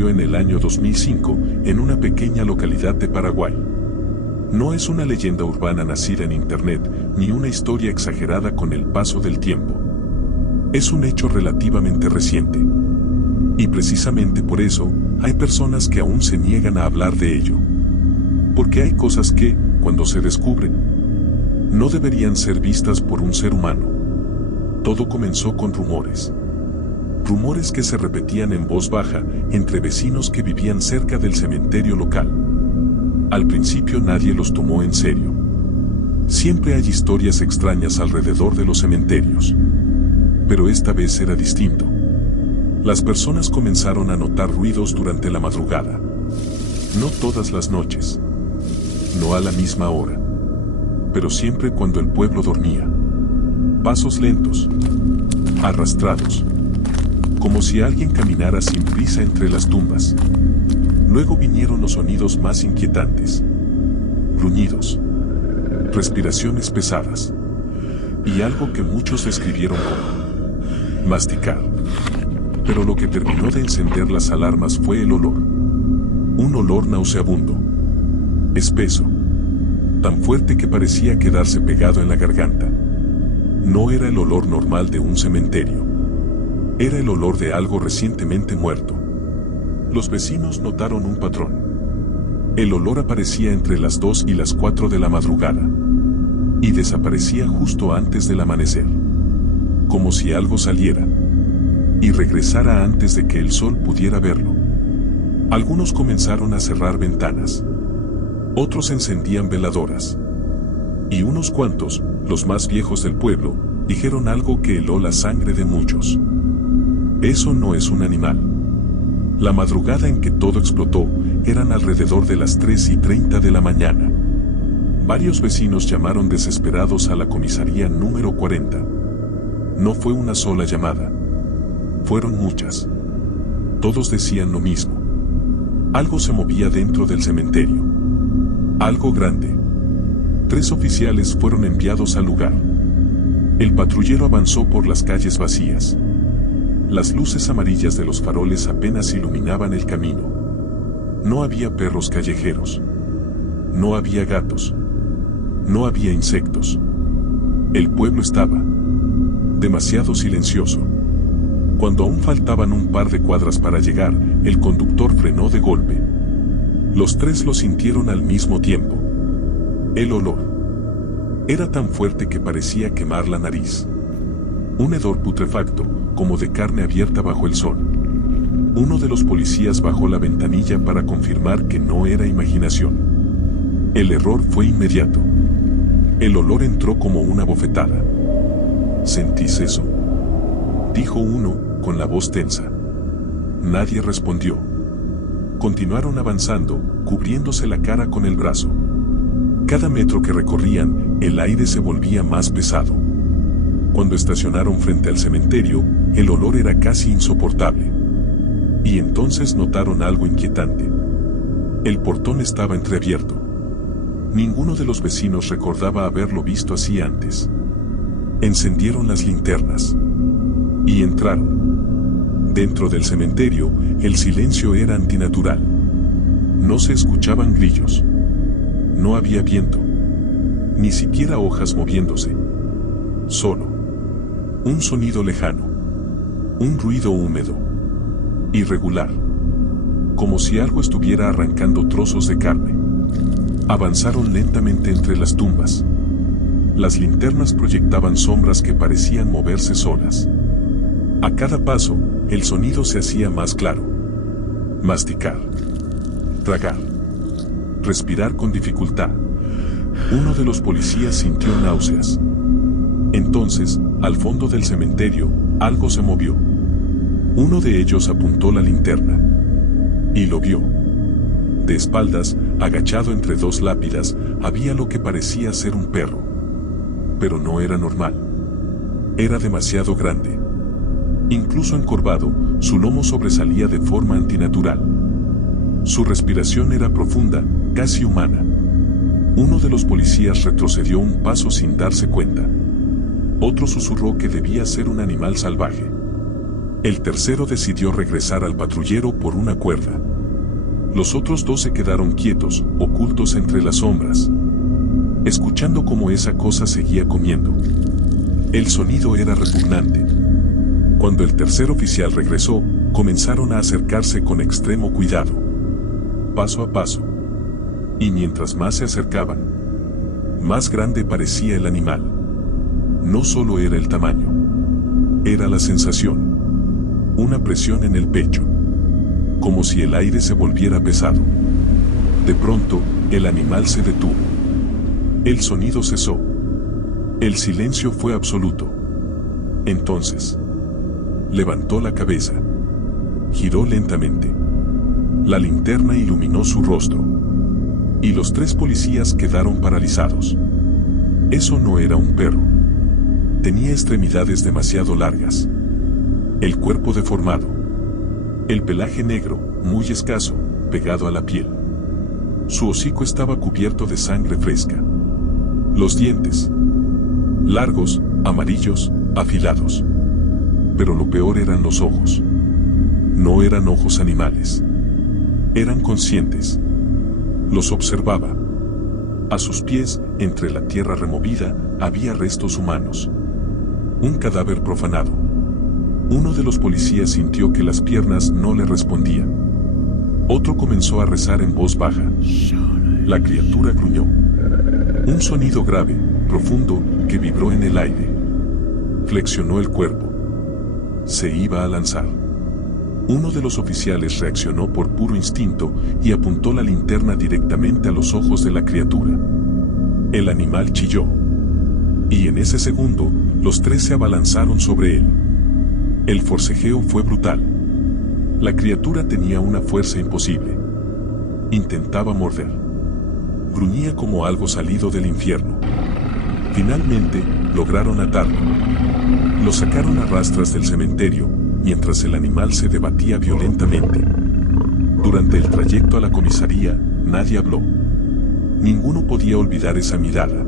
ocurrió en el año 2005 en una pequeña localidad de Paraguay. No es una leyenda urbana nacida en Internet, ni una historia exagerada con el paso del tiempo. Es un hecho relativamente reciente. Y precisamente por eso, hay personas que aún se niegan a hablar de ello. Porque hay cosas que, cuando se descubren, no deberían ser vistas por un ser humano. Todo comenzó con rumores. Rumores que se repetían en voz baja entre vecinos que vivían cerca del cementerio local. Al principio nadie los tomó en serio. Siempre hay historias extrañas alrededor de los cementerios. Pero esta vez era distinto. Las personas comenzaron a notar ruidos durante la madrugada. No todas las noches. No a la misma hora. Pero siempre cuando el pueblo dormía. Pasos lentos. Arrastrados. Como si alguien caminara sin prisa entre las tumbas. Luego vinieron los sonidos más inquietantes. Gruñidos. Respiraciones pesadas. Y algo que muchos describieron como masticar. Pero lo que terminó de encender las alarmas fue el olor. Un olor nauseabundo. Espeso. Tan fuerte que parecía quedarse pegado en la garganta. No era el olor normal de un cementerio. Era el olor de algo recientemente muerto. Los vecinos notaron un patrón. El olor aparecía entre las 2 y las 4 de la madrugada. Y desaparecía justo antes del amanecer. Como si algo saliera. Y regresara antes de que el sol pudiera verlo. Algunos comenzaron a cerrar ventanas. Otros encendían veladoras. Y unos cuantos, los más viejos del pueblo, dijeron algo que heló la sangre de muchos. Eso no es un animal. La madrugada en que todo explotó, eran alrededor de las 3:30 de la mañana. Varios vecinos llamaron desesperados a la comisaría número 40. No fue una sola llamada. Fueron muchas. Todos decían lo mismo. Algo se movía dentro del cementerio. Algo grande. 3 oficiales fueron enviados al lugar. El patrullero avanzó por las calles vacías. Las luces amarillas de los faroles apenas iluminaban el camino. No había perros callejeros. No había gatos. No había insectos. El pueblo estaba demasiado silencioso. Cuando aún faltaban un par de cuadras para llegar, el conductor frenó de golpe. Los 3 lo sintieron al mismo tiempo. El olor era tan fuerte que parecía quemar la nariz. Un hedor putrefacto, como de carne abierta bajo el sol. Uno de los policías bajó la ventanilla para confirmar que no era imaginación. El error fue inmediato. El olor entró como una bofetada. ¿Sentís eso?, dijo uno, con la voz tensa. Nadie respondió. Continuaron avanzando, cubriéndose la cara con el brazo. Cada metro que recorrían, el aire se volvía más pesado. Cuando estacionaron frente al cementerio, el olor era casi insoportable. Y entonces notaron algo inquietante. El portón estaba entreabierto. Ninguno de los vecinos recordaba haberlo visto así antes. Encendieron las linternas. Y entraron. Dentro del cementerio, el silencio era antinatural. No se escuchaban grillos. No había viento. Ni siquiera hojas moviéndose. Solo un sonido lejano. Un ruido húmedo. Irregular. Como si algo estuviera arrancando trozos de carne. Avanzaron lentamente entre las tumbas. Las linternas proyectaban sombras que parecían moverse solas. A cada paso, el sonido se hacía más claro. Masticar. Tragar. Respirar con dificultad. Uno de los policías sintió náuseas. Entonces, al fondo del cementerio, algo se movió. Uno de ellos apuntó la linterna. Y lo vio. De espaldas, agachado entre 2 lápidas, había lo que parecía ser un perro. Pero no era normal. Era demasiado grande. Incluso encorvado, su lomo sobresalía de forma antinatural. Su respiración era profunda, casi humana. Uno de los policías retrocedió un paso sin darse cuenta. Otro susurró que debía ser un animal salvaje. El tercero decidió regresar al patrullero por una cuerda. Los otros dos se quedaron quietos, ocultos entre las sombras, escuchando cómo esa cosa seguía comiendo. El sonido era repugnante. Cuando el tercer oficial regresó, comenzaron a acercarse con extremo cuidado, paso a paso. Y mientras más se acercaban, más grande parecía el animal. No solo era el tamaño, era la sensación. Una presión en el pecho, como si el aire se volviera pesado. De pronto, el animal se detuvo. El sonido cesó. El silencio fue absoluto. Entonces, levantó la cabeza. Giró lentamente. La linterna iluminó su rostro. Y los tres policías quedaron paralizados. Eso no era un perro. Tenía extremidades demasiado largas. El cuerpo deformado. El pelaje negro, muy escaso, pegado a la piel. Su hocico estaba cubierto de sangre fresca. Los dientes. Largos, amarillos, afilados. Pero lo peor eran los ojos. No eran ojos animales. Eran conscientes. Los observaba. A sus pies, entre la tierra removida, había restos humanos. Un cadáver profanado. Uno de los policías sintió que las piernas no le respondían. Otro comenzó a rezar en voz baja. La criatura gruñó. Un sonido grave, profundo, que vibró en el aire. Flexionó el cuerpo. Se iba a lanzar. Uno de los oficiales reaccionó por puro instinto y apuntó la linterna directamente a los ojos de la criatura. El animal chilló. Y en ese segundo, los tres se abalanzaron sobre él. El forcejeo fue brutal. La criatura tenía una fuerza imposible. Intentaba morder. Gruñía como algo salido del infierno. Finalmente, lograron atarlo. Lo sacaron a rastras del cementerio, mientras el animal se debatía violentamente. Durante el trayecto a la comisaría, nadie habló. Ninguno podía olvidar esa mirada.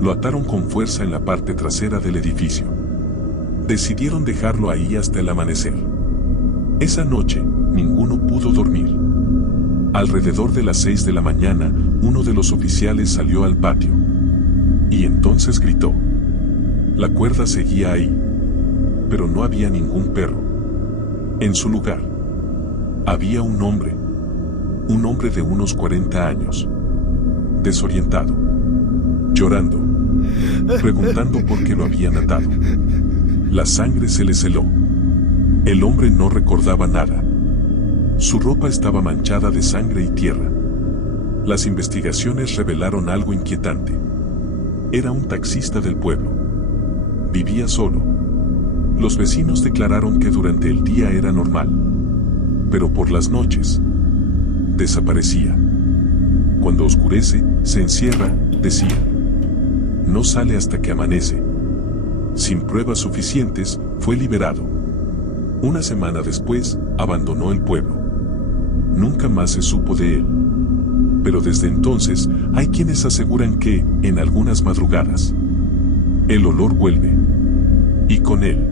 Lo ataron con fuerza en la parte trasera del edificio. Decidieron dejarlo ahí hasta el amanecer. Esa noche, ninguno pudo dormir. Alrededor de las 6 de la mañana, uno de los oficiales salió al patio. Y entonces gritó. La cuerda seguía ahí. Pero no había ningún perro. En su lugar, había un hombre. Un hombre de unos 40 años. Desorientado. Llorando. Preguntando por qué lo habían atado. La sangre se le heló. El hombre no recordaba nada. Su ropa estaba manchada de sangre y tierra. Las investigaciones revelaron algo inquietante. Era un taxista del pueblo. Vivía solo. Los vecinos declararon que durante el día era normal. Pero por las noches, desaparecía. Cuando oscurece, se encierra, decía. No sale hasta que amanece. Sin pruebas suficientes, fue liberado. Una semana después, abandonó el pueblo. Nunca más se supo de él. Pero desde entonces, hay quienes aseguran que, en algunas madrugadas, el olor vuelve. Y con él,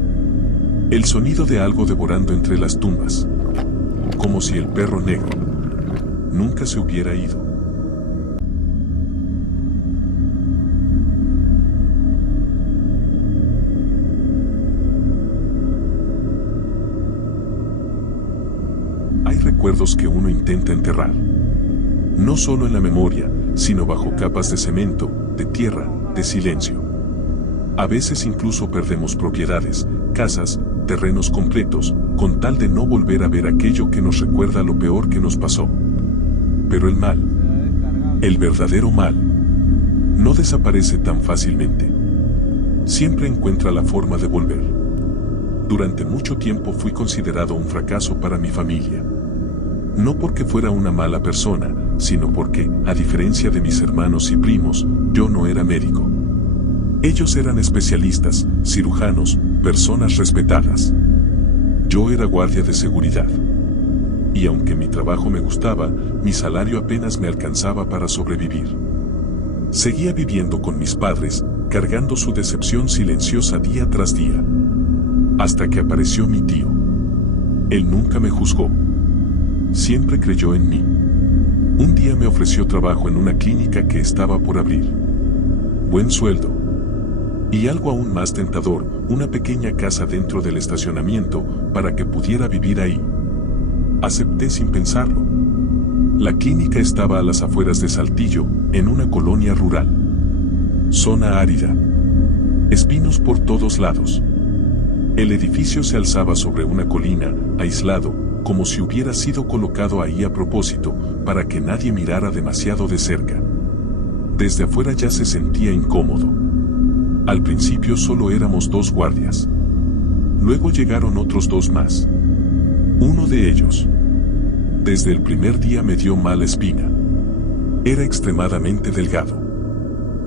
el sonido de algo devorando entre las tumbas. Como si el perro negro nunca se hubiera ido. Hay recuerdos que uno intenta enterrar. No solo en la memoria, sino bajo capas de cemento, de tierra, de silencio. A veces incluso perdemos propiedades, casas, terrenos completos, con tal de no volver a ver aquello que nos recuerda lo peor que nos pasó. Pero el mal, el verdadero mal, no desaparece tan fácilmente. Siempre encuentra la forma de volver. Durante mucho tiempo fui considerado un fracaso para mi familia. No porque fuera una mala persona, sino porque, a diferencia de mis hermanos y primos, yo no era médico. Ellos eran especialistas, cirujanos, personas respetadas. Yo era guardia de seguridad. Y aunque mi trabajo me gustaba, mi salario apenas me alcanzaba para sobrevivir. Seguía viviendo con mis padres, cargando su decepción silenciosa día tras día. Hasta que apareció mi tío. Él nunca me juzgó. Siempre creyó en mí. Un día me ofreció trabajo en una clínica que estaba por abrir. Buen sueldo. Y algo aún más tentador, una pequeña casa dentro del estacionamiento para que pudiera vivir ahí. Acepté sin pensarlo. La clínica estaba a las afueras de Saltillo, en una colonia rural. Zona árida. Espinos por todos lados. El edificio se alzaba sobre una colina, aislado, como si hubiera sido colocado ahí a propósito, para que nadie mirara demasiado de cerca. Desde afuera ya se sentía incómodo. Al principio solo éramos 2 guardias. Luego llegaron otros 2 más. Uno de ellos, desde el primer día me dio mala espina. Era extremadamente delgado.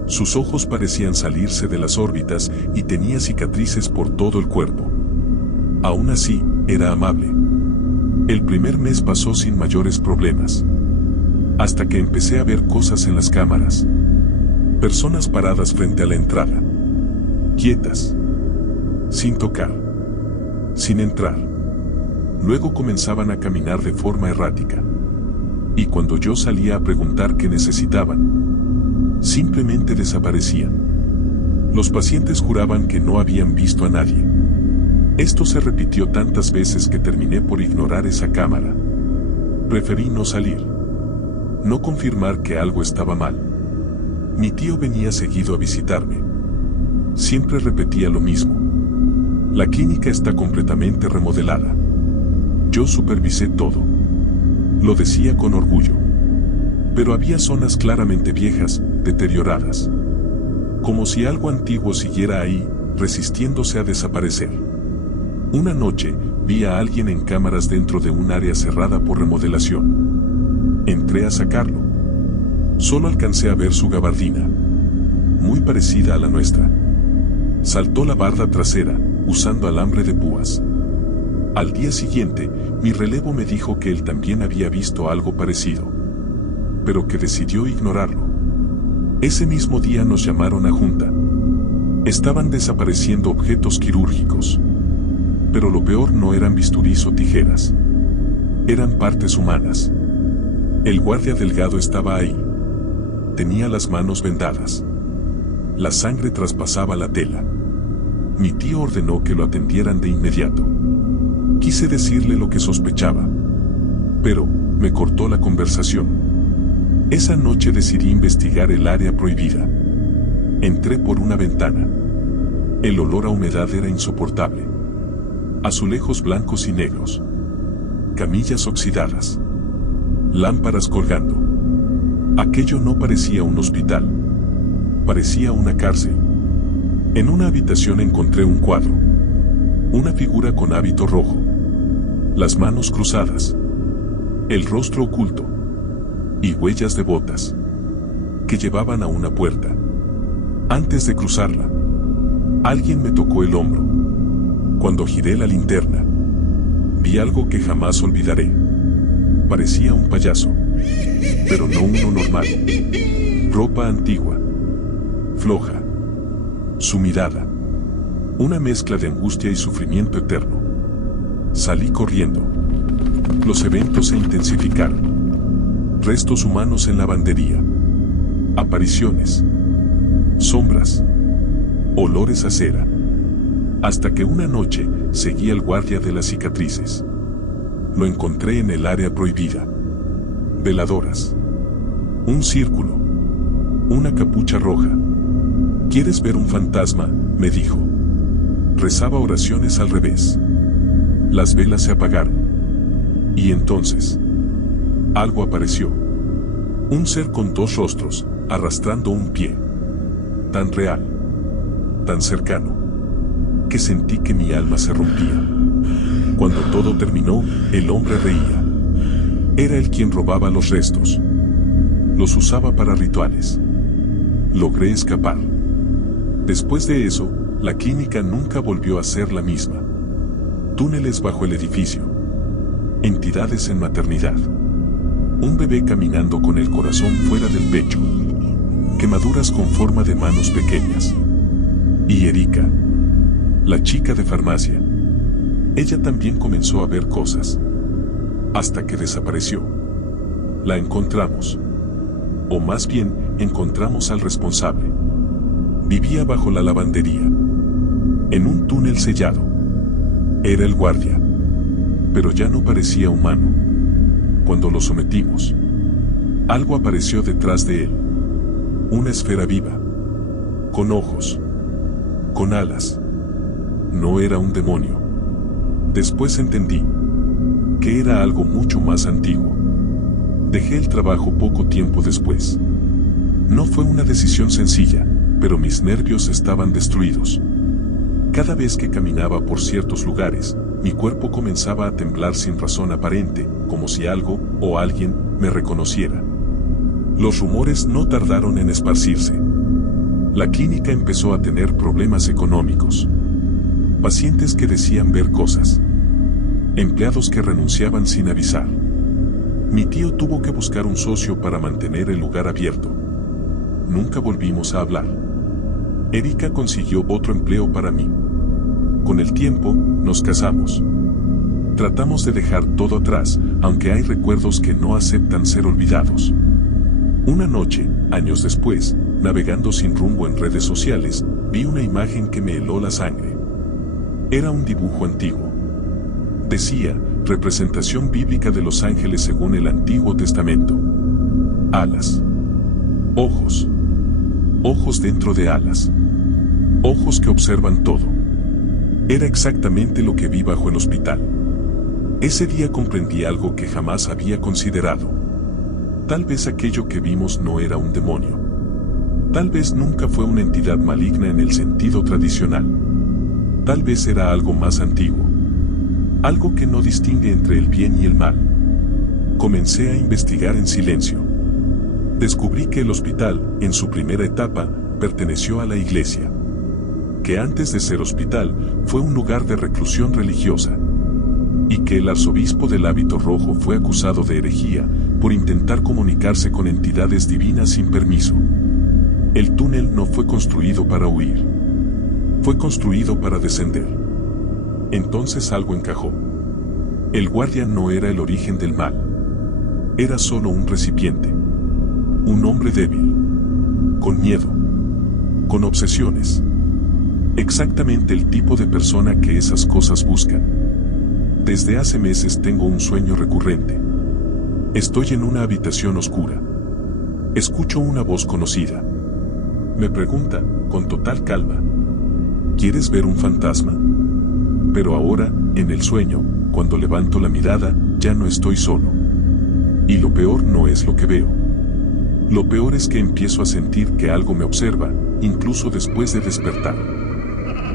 Sus ojos parecían salirse de las órbitas y tenía cicatrices por todo el cuerpo. Aún así, era amable. El primer mes pasó sin mayores problemas. Hasta que empecé a ver cosas en las cámaras. Personas paradas frente a la entrada. Quietas. Sin tocar. Sin entrar. Luego comenzaban a caminar de forma errática. Y cuando yo salía a preguntar qué necesitaban, simplemente desaparecían. Los pacientes juraban que no habían visto a nadie. Esto se repitió tantas veces que terminé por ignorar esa cámara. Preferí no salir. No confirmar que algo estaba mal. Mi tío venía seguido a visitarme. Siempre repetía lo mismo. La clínica está completamente remodelada. Yo supervisé todo. Lo decía con orgullo. Pero había zonas claramente viejas, deterioradas. Como si algo antiguo siguiera ahí, resistiéndose a desaparecer. Una noche, vi a alguien en cámaras dentro de un área cerrada por remodelación. Entré a sacarlo. Solo alcancé a ver su gabardina. Muy parecida a la nuestra. Saltó la barda trasera, usando alambre de púas. Al día siguiente, mi relevo me dijo que él también había visto algo parecido, pero que decidió ignorarlo. Ese mismo día nos llamaron a junta. Estaban desapareciendo objetos quirúrgicos. Pero lo peor no eran bisturís o tijeras. Eran partes humanas. El guardia delgado estaba ahí. Tenía las manos vendadas. La sangre traspasaba la tela. Mi tío ordenó que lo atendieran de inmediato. Quise decirle lo que sospechaba, pero me cortó la conversación. Esa noche decidí investigar el área prohibida. Entré por una ventana. El olor a humedad era insoportable. Azulejos blancos y negros. Camillas oxidadas. Lámparas colgando. Aquello no parecía un hospital. Parecía una cárcel. En una habitación encontré un cuadro. Una figura con hábito rojo. Las manos cruzadas. El rostro oculto. Y huellas de botas. Que llevaban a una puerta. Antes de cruzarla, alguien me tocó el hombro. Cuando giré la linterna, vi algo que jamás olvidaré. Parecía un payaso, pero no uno normal. Ropa antigua. Floja. Su mirada. Una mezcla de angustia y sufrimiento eterno. Salí corriendo. Los eventos se intensificaron. Restos humanos en lavandería. Apariciones. Sombras. Olores a cera. Hasta que una noche seguí al guardia de las cicatrices. Lo encontré en el área prohibida. Veladoras. Un círculo. Una capucha roja. ¿Quieres ver un fantasma?, me dijo. Rezaba oraciones al revés. Las velas se apagaron. Y entonces, algo apareció. Un ser con 2 rostros, arrastrando un pie. Tan real. Tan cercano. Que sentí que mi alma se rompía. Cuando todo terminó, el hombre reía. Era él quien robaba los restos. Los usaba para rituales. Logré escapar. Después de eso, la clínica nunca volvió a ser la misma. Túneles bajo el edificio. Entidades en maternidad. Un bebé caminando con el corazón fuera del pecho. Quemaduras con forma de manos pequeñas. Y Erika, la chica de farmacia, Ella también comenzó a ver cosas. Hasta que desapareció. La encontramos. O más bien, encontramos al responsable. Vivía bajo la lavandería. En un túnel sellado. Era el guardia. Pero ya no parecía humano. Cuando lo sometimos, algo apareció detrás de él. Una esfera viva. Con ojos. Con alas. No era un demonio. Después entendí que era algo mucho más antiguo. Dejé el trabajo poco tiempo después. No fue una decisión sencilla, pero mis nervios estaban destruidos. Cada vez que caminaba por ciertos lugares, mi cuerpo comenzaba a temblar sin razón aparente, como si algo o alguien me reconociera. Los rumores no tardaron en esparcirse. La clínica empezó a tener problemas económicos. Pacientes que decían ver cosas. Empleados que renunciaban sin avisar. Mi tío tuvo que buscar un socio para mantener el lugar abierto. Nunca volvimos a hablar. Erika consiguió otro empleo para mí. Con el tiempo, nos casamos. Tratamos de dejar todo atrás, aunque hay recuerdos que no aceptan ser olvidados. Una noche, años después, navegando sin rumbo en redes sociales, vi una imagen que me heló la sangre. Era un dibujo antiguo. Decía, representación bíblica de los ángeles según el Antiguo Testamento. Alas. Ojos. Ojos dentro de alas. Ojos que observan todo. Era exactamente lo que vi bajo el hospital. Ese día comprendí algo que jamás había considerado. Tal vez aquello que vimos no era un demonio. Tal vez nunca fue una entidad maligna en el sentido tradicional. Tal vez era algo más antiguo. Algo que no distingue entre el bien y el mal. Comencé a investigar en silencio. Descubrí que el hospital, en su primera etapa, perteneció a la iglesia. Que antes de ser hospital, fue un lugar de reclusión religiosa. Y que el arzobispo del hábito rojo fue acusado de herejía por intentar comunicarse con entidades divinas sin permiso. El túnel no fue construido para huir. Fue construido para descender. Entonces algo encajó. El guardia no era el origen del mal. Era solo un recipiente. Un hombre débil. Con miedo. Con obsesiones. Exactamente el tipo de persona que esas cosas buscan. Desde hace meses tengo un sueño recurrente. Estoy en una habitación oscura. Escucho una voz conocida. Me pregunta, con total calma, ¿quieres ver un fantasma? Pero ahora, en el sueño, cuando levanto la mirada, ya no estoy solo. Y lo peor no es lo que veo. Lo peor es que empiezo a sentir que algo me observa, incluso después de despertar.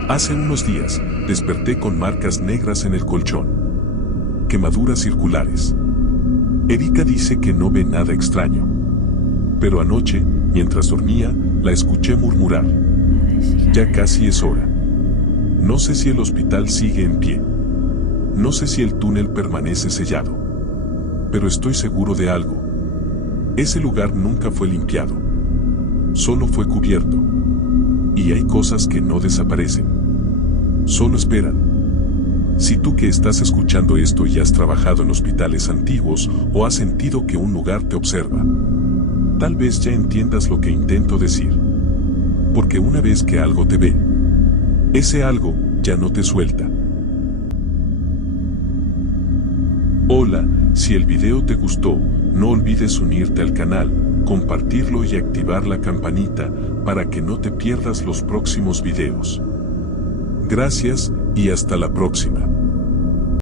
Hace unos días, desperté con marcas negras en el colchón. Quemaduras circulares. Erika dice que no ve nada extraño. Pero anoche, mientras dormía, la escuché murmurar. Ya casi es hora. No sé si el hospital sigue en pie. No sé si el túnel permanece sellado. Pero estoy seguro de algo. Ese lugar nunca fue limpiado. Solo fue cubierto. Y hay cosas que no desaparecen. Solo esperan. Si tú que estás escuchando esto y has trabajado en hospitales antiguos o has sentido que un lugar te observa, tal vez ya entiendas lo que intento decir. Porque una vez que algo te ve, ese algo ya no te suelta. Hola, si el video te gustó, no olvides unirte al canal, compartirlo y activar la campanita para que no te pierdas los próximos videos. Gracias y hasta la próxima.